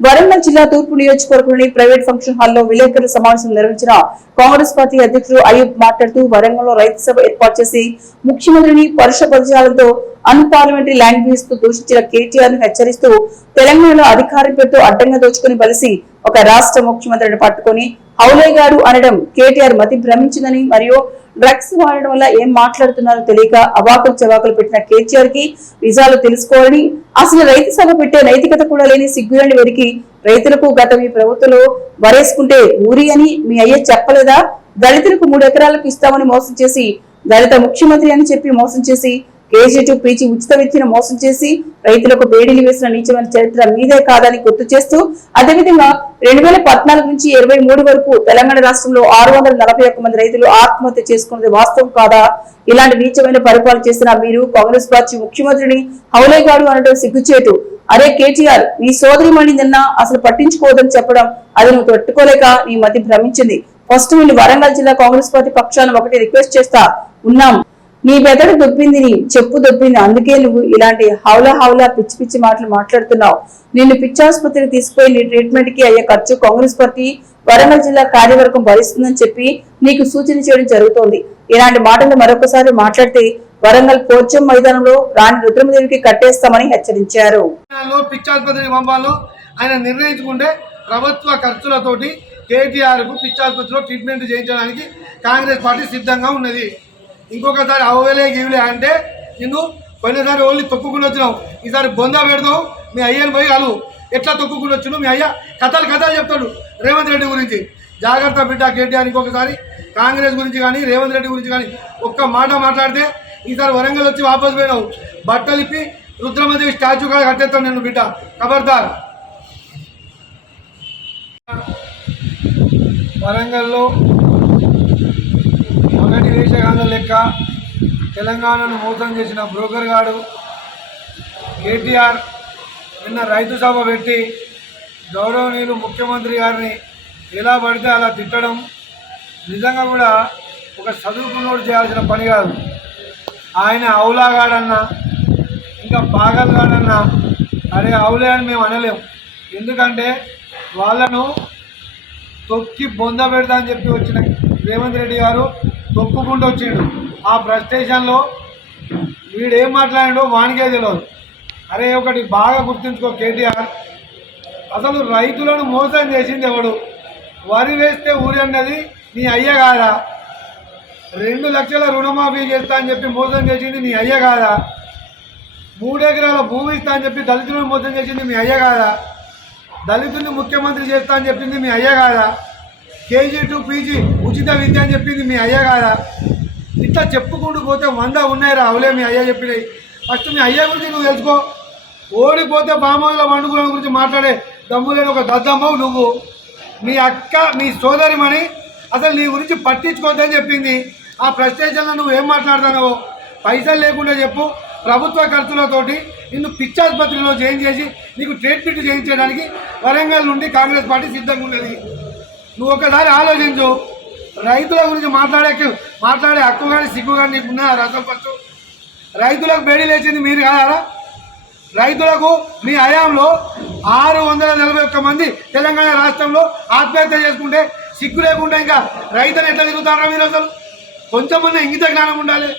వరంగల్ జిల్లా తూర్పు నియోజకవర్గంలోని ప్రైవేట్ ఫంక్షన్ హాల్లో విలేకరుల సమావేశం నిర్వహించిన కాంగ్రెస్ పార్టీ అధ్యక్షుడు అయూబ్ మాట్లాడుతూ వరంగల్లో రైతు సభ ఏర్పాటు చేసి ముఖ్యమంత్రిని పరుష పదజాలంతో అన్పార్లమెంటరీ లాంగ్వేజ్ తో దూషించిన కేటీఆర్ ను హెచ్చరిస్తూ తెలంగాణలో అధికారం పేరుతో అడ్డంగా దోచుకుని బలిసి ఒక రాష్ట్ర ముఖ్యమంత్రిని పట్టుకుని హౌలేగాడు అనడం కేటీఆర్ మతి భ్రమించిందని మరియు డ్రగ్స్ వాడడం వల్ల ఏం మాట్లాడుతున్నారో తెలియక అవాకులు చవాకులు పెట్టిన కేటీఆర్ కి నిజాలు తెలుసుకోవాలని అసలు రైతు సభ పెట్టే నైతికత కూడా లేని సిగ్గులేని వీరికి రైతులకు గత మీ ప్రభుత్వంలో వరేసుకుంటే ఊరి అని మీ అయ్య చెప్పలేదా? దళితులకు 3 ఎకరాలకు ఇస్తామని మోసం చేసి దళిత ముఖ్యమంత్రి అని చెప్పి మోసం చేసి కేజీ2 పీజీ ఉచిత విద్యను మోసం చేసి రైతులకు బేడీలు వేసిన నీచమైన చరిత్ర మీదే కాదని గుర్తు చేస్తూ అదేవిధంగా 2014 నుంచి 23 వరకు తెలంగాణ రాష్ట్రంలో 641 మంది రైతులు ఆత్మహత్య చేసుకున్నది వాస్తవం కాదా? ఇలాంటి నీచమైన పరిపాలన చేసిన మీరు కాంగ్రెస్ పార్టీ ముఖ్యమంత్రిని హౌలేగాడు అనడం సిగ్గుచేటు. అరే కేటీఆర్, నీ సోదరి మణి నిన్న అసలు పట్టించుకోవద్దని చెప్పడం అది నువ్వు తట్టుకోలేక నీ మతి భ్రమించింది. ఫస్ట్ వీళ్ళు వరంగల్ జిల్లా కాంగ్రెస్ పార్టీ పక్షాన ఒకటి రిక్వెస్ట్ చేస్తా ఉన్నాం. నీ బెదడు దొబ్బింది, నీ చెప్పు దొబ్బింది, అందుకే నువ్వు ఇలాంటి హౌలా పిచ్చి పిచ్చి మాటలు మాట్లాడుతున్నావు. నిన్ను పిచ్చాసుపత్రికి తీసుకుపోయి నీ ట్రీట్మెంట్ కి అయ్యే ఖర్చు కాంగ్రెస్ పార్టీ వరంగల్ జిల్లా కార్యవర్గం భరిస్తుందని చెప్పి నీకు సూచన చేయడం జరుగుతోంది. ఇలాంటి మాటలు మరొకసారి మాట్లాడితే వరంగల్ పోచం మైదానంలో రాణి రుద్రమదేవికి కట్టేస్తామని హెచ్చరించారు. పిచ్చాసుపత్రికి పంపాలో ఆయన నిర్ణయించుకుంటే ప్రభుత్వ ఖర్చులతోటి కేటీఆర్ కు పిచ్చాసుపత్రిలో ట్రీట్మెంట్ చేయించడానికి కాంగ్రెస్ పార్టీ సిద్ధంగా ఉన్నది. ఇంకొకసారి అవలే గివిలే అంటే నిన్ను పోయినసారి ఓన్లీ తొక్కుకుని వచ్చినావు, ఈసారి బొందా పెడతావు. మీ అయ్యని పోయి కలువు, ఎట్లా తొక్కుకుని వచ్చినావు. మీ అయ్య కథలు చెప్తాడు రేవంత్ రెడ్డి గురించి. జాగ్రత్త బిడ్డ కేటీఆర్, ఇంకొకసారి కాంగ్రెస్ గురించి కానీ రేవంత్ రెడ్డి గురించి కానీ ఒక్క మాట మాట్లాడితే ఈసారి వరంగల్ వచ్చి వాపసు పోయినావు. బట్టలు ఇప్పి రుద్రమదేవి స్టాచ్యూ కూడా కట్టేస్తావు నేను బిడ్డ, ఖబర్దార్. వరంగల్లో మొదటి వేషగాళ్ళ లెక్క తెలంగాణను మోసం చేసిన బ్రోకర్ గాడు కేటీఆర్ నిన్న రైతు సభ పెట్టి గౌరవనీయులు ముఖ్యమంత్రి గారిని ఎలా పడితే అలా తిట్టడం నిజంగా కూడా ఒక చదువుకున్నోడు చేయాల్సిన పని కాదు. ఆయన అవులాగాడన్నా ఇంకా పాగల్గాడన్నా అరే అవులే అని మేము అనలేము. ఎందుకంటే వాళ్ళను తొక్కి బొంద పెడతా అని చెప్పి వచ్చిన రేవంత్ రెడ్డి గారు తొక్కుకుంటూ వచ్చిండు. ఆ ఫ్రస్ట్రేషన్లో వీడేం మాట్లాడాడో వానికే తెలియదు. అరే ఒకటి బాగా గుర్తుంచుకో కేటీఆర్, అసలు రైతులను మోసం చేసింది ఎవడు? వరి వేస్తే ఊరి అన్నది నీ అయ్య కాదా? 2 లక్షల రుణమాఫీ చేస్తా అని చెప్పి మోసం చేసింది నీ అయ్య కాదా? 3 ఎకరాల భూమి ఇస్తా అని చెప్పి దళితులను మోసం చేసింది మీ అయ్య కాదా? దళితుల్ని ముఖ్యమంత్రి చేస్తా అని చెప్పింది మీ అయ్య కాదా? కేజీ2 పీజీ ఉచిత విద్య అని చెప్పింది మీ అయ్య కాదా? ఇట్లా చెప్పుకుంటూ పోతే 100 ఉన్నాయిరా అవులే మీ అయ్య చెప్పినాయి. ఫస్ట్ మీ అయ్య గురించి నువ్వు తెలుసుకో. ఓడిపోతే బామోదుల పండుగల గురించి మాట్లాడే దమ్ము లేని ఒక దద్దమ్మవు నువ్వు. మీ అక్క మీ సోదరిమణి అసలు నీ గురించి పట్టించుకోవద్దని చెప్పింది. ఆ ఫ్రస్ట్రేషన్లో నువ్వు ఏం మాట్లాడుతున్నావో పైసలు లేకుండా చెప్పు. ప్రభుత్వ ఖర్చులతోటి నిన్ను పిచ్చాసుపత్రిలో జాయిన్ చేసి నీకు ట్రీట్మెంట్ చేయించడానికి వరంగల్ నుండి కాంగ్రెస్ పార్టీ సిద్ధంగా ఉన్నది. నువ్వు ఒకసారి ఆలోచించు. రైతుల గురించి మాట్లాడే హక్కు కానీ సిగ్గు కానీ నీకున్నా రసం ఫస్ట్. రైతులకు బేడీ లేచింది మీరు కాదా? రైతులకు మీ హయాంలో 641 మంది తెలంగాణ రాష్ట్రంలో ఆత్మహత్య చేసుకుంటే సిగ్గు లేకుండా ఇంకా రైతులు ఎట్లా తిరుగుతారా మీరు? అసలు కొంచెమన్నా ఇంగిత జ్ఞానం ఉండాలి.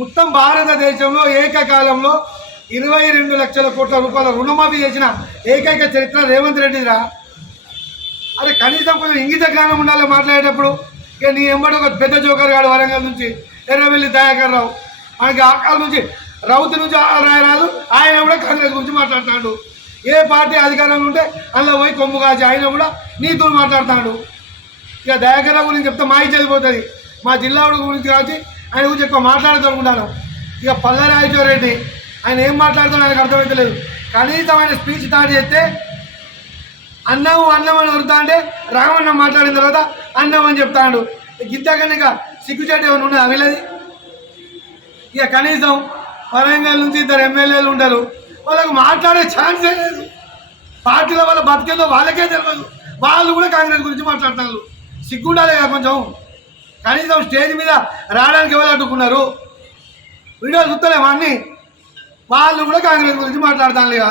మొత్తం భారతదేశంలో ఏకకాలంలో 22 లక్షల కోట్ల రూపాయల రుణమాఫీ చేసిన ఏకైక చరిత్ర రేవంత్ రెడ్డిరా. అరే కనీసం కొంచెం ఇంగిత జ్ఞానం ఉండాలి మాట్లాడేటప్పుడు. ఇక నీ ఎంబడి ఒక పెద్ద జోకర్ గాడు వరంగల్ నుంచి ఎర్రవెల్లి దయాకర్ రావు, మనకి ఆకాల నుంచి రౌతు నుంచి రాయరాదు, ఆయన కూడా కాంగ్రెస్ గురించి మాట్లాడుతాడు. ఏ పార్టీ అధికారంలో ఉంటే అందులో పోయి కొమ్ము కాచి ఆయన కూడా నీతో మాట్లాడుతాడు. ఇక దయాకర్ రావు గురించి చెప్తే మాయి చదిపోతుంది. మా జిల్లా గురించి కాచి ఆయన గురించి ఎక్కువ మాట్లాడుతూ. ఇక పల్లరాజేశ్వర రెడ్డి ఆయన ఏం మాట్లాడుతాడో ఆయనకు అర్థమవుతలేదు. కనీసం ఆయన స్పీచ్ స్టార్ట్ చేస్తే అన్నం అని వరుతా అంటే రామన్న మాట్లాడిన తర్వాత అన్నం అని చెప్తాడు. గిద్దకన్నా ఇక సిగ్గుచేట ఏమైనా ఉన్నది అవిలేదు. ఇక కనీసం వరంగల్ నుంచి 2 ఎమ్మెల్యేలు ఉంటారు, వాళ్ళకు మాట్లాడే ఛాన్సే లేదు. పార్టీలో వాళ్ళ బతికేదో వాళ్ళకే తెలియదు, వాళ్ళు కూడా కాంగ్రెస్ గురించి మాట్లాడుతున్నారు. సిగ్గుండాలి కదా కొంచెం. కనీసం స్టేజ్ మీద రావడానికి ఎవరు అడ్డుకున్నారు? వీడియోలు చూస్తలేమా అన్నీ? వాళ్ళు కూడా కాంగ్రెస్ గురించి మాట్లాడతాను లేక